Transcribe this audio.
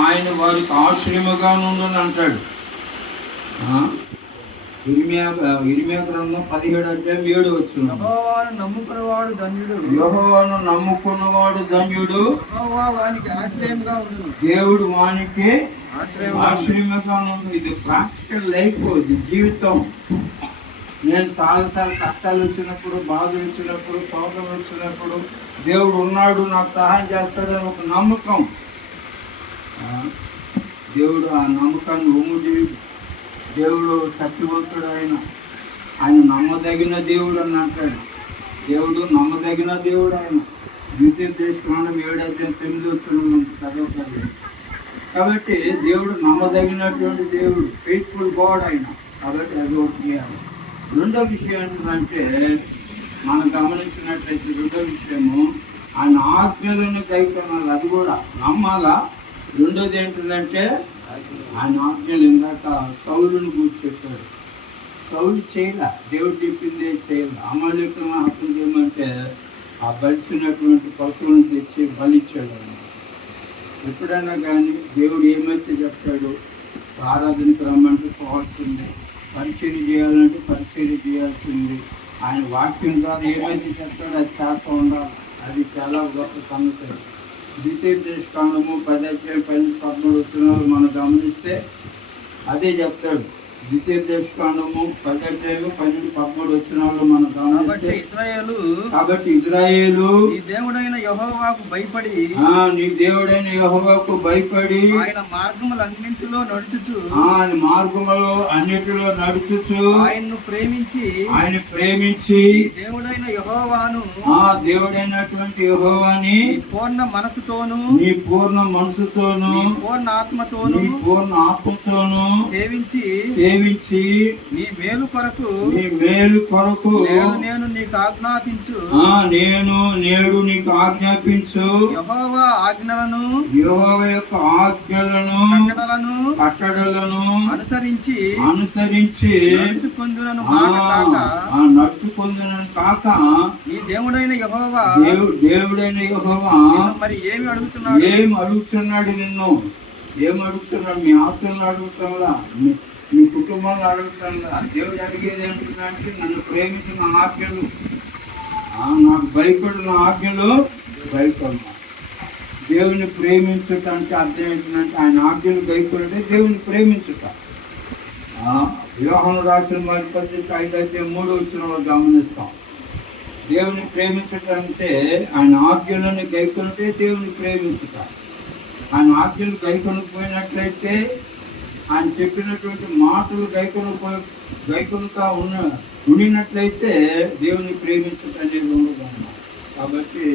ఆయన వారికి ఆశ్రయముగా నుండని అంటాడు. ఇర్మియా గ్రంథం 17:7 యెహోవాను నమ్ముకున్నవాడు ధన్యుడు. యెహోవాను నమ్ముకున్నవాడు ధన్యుడు. యెహోవా వానికి ఆశ్రయముగా ఉండును. దేవుడు వానికి ఆశ్రయముగా ఉండు. ఇది ప్రాక్టికల్ లైఫ్, ఇది జీవితం. నేను చాలాసార్లు కష్టాలు వచ్చినప్పుడు, బాధలు వచ్చినప్పుడు, శోకం వచ్చినప్పుడు దేవుడు ఉన్నాడు, నాకు సహాయం చేస్తాడని ఒక నమ్మకం. దేవుడు ఆ నమ్మకాన్ని ఉమ్ముడి. దేవుడు సత్యవంతుడు. ఆయన నమ్మదగిన దేవుడు అని అంటాడు. దేవుడు నమ్మదగిన దేవుడు. ఆయన ద్వితీయోపదేశకాండం 7:9 చదవకండి. కాబట్టి దేవుడు నమ్మదగినటువంటి దేవుడు, ఫెయిత్ఫుల్ గాడ్ ఆయన. కాబట్టి అది ఒకటి. రెండో విషయం ఏంటంటే, మనం గమనించినట్లయితే రెండో విషయము ఆయన ఆజ్ఞలను కైకొనాలి. అది కూడా నమ్మాలా. రెండోది ఏంటంటే ఆయన ఆజ్ఞలు. ఇందాక సౌలుని గురించి చెప్పాడు. సౌలు చేయలే, దేవుడు చెప్పింది చేయాలి. అమాలేకులను హత్య చేయమంటే ఆ బలిసినటువంటి పశువులను తెచ్చి బలిచ్చాడు. ఎప్పుడైనా కానీ దేవుడు ఏమైతే చెప్తాడు, ఆరాధనకు రమ్మంటే పోవాల్సింది, పరిచర్య చేయాలంటే పరిచర్య చేయాల్సింది. ఆయన వాక్యం ద్వారా ఏమైతే చెప్తాడో అది చేస్తూ ఉండాలి. అది చాలా గొప్ప సమస్య. ద్వితీయోపదేశకాండము 10:13 మనం గమనిస్తే అదే చెప్తాడు. ద్వితీయోపదేశకాండము 10:12 మనం గమనిస్తే, కాబట్టి ఇశ్రాయేలు నీ దేవుడైన యెహోవాకు భయపడి ఆయన మార్గములన్నింటిలో నడుచుచు ఆయన్ను ప్రేమించి దేవుడైన యెహోవాను దేవుడైనటువంటి యెహోవాని పూర్ణ మనసుతోను నీ పూర్ణ మనసుతోను పూర్ణ ఆత్మతోను సేవించి నీ మేలు కొరకు నేను నీకు ఆజ్ఞాపించు యెహోవా ఆజ్ఞలను యొక్క ఆజ్ఞలను కట్టడలను అనుసరించి నడుచుకొందునను కాక నీ దేవుడైన యెహోవా మరి ఏమి అడుగుతున్నాడు? నిన్ను ఏం అడుగుతున్నాడు? మీ ఆస్తులను అడుగుతాడా? మీ కుటుంబాన్ని అడుగుతాడా? దేవుడు అడిగేది ఏంటంటే, నన్ను ప్రేమించిన ఆజ్ఞలు, నాకు భయపడిన ఆజ్ఞలు భయపడిన. దేవుని ప్రేమించుట అంటే అర్థం ఏంటంటే, ఆయన ఆజ్ఞలు భయపడితే దేవుని ప్రేమించుట. యోహాను రాసిన 5:3 గమనిస్తాం. దేవుని ప్రేమించుట అంటే ఆయన ఆజ్ఞలను గైకొనితే దేవుని ప్రేమించుట. ఆయన ఆజ్ఞలు గైకొనకపోయినట్లయితే, ఆయన చెప్పినటువంటి మాటలు గైకొనుక ఉండినట్లయితే దేవుని ప్రేమించుట అనేది ఉండదు. కాబట్టి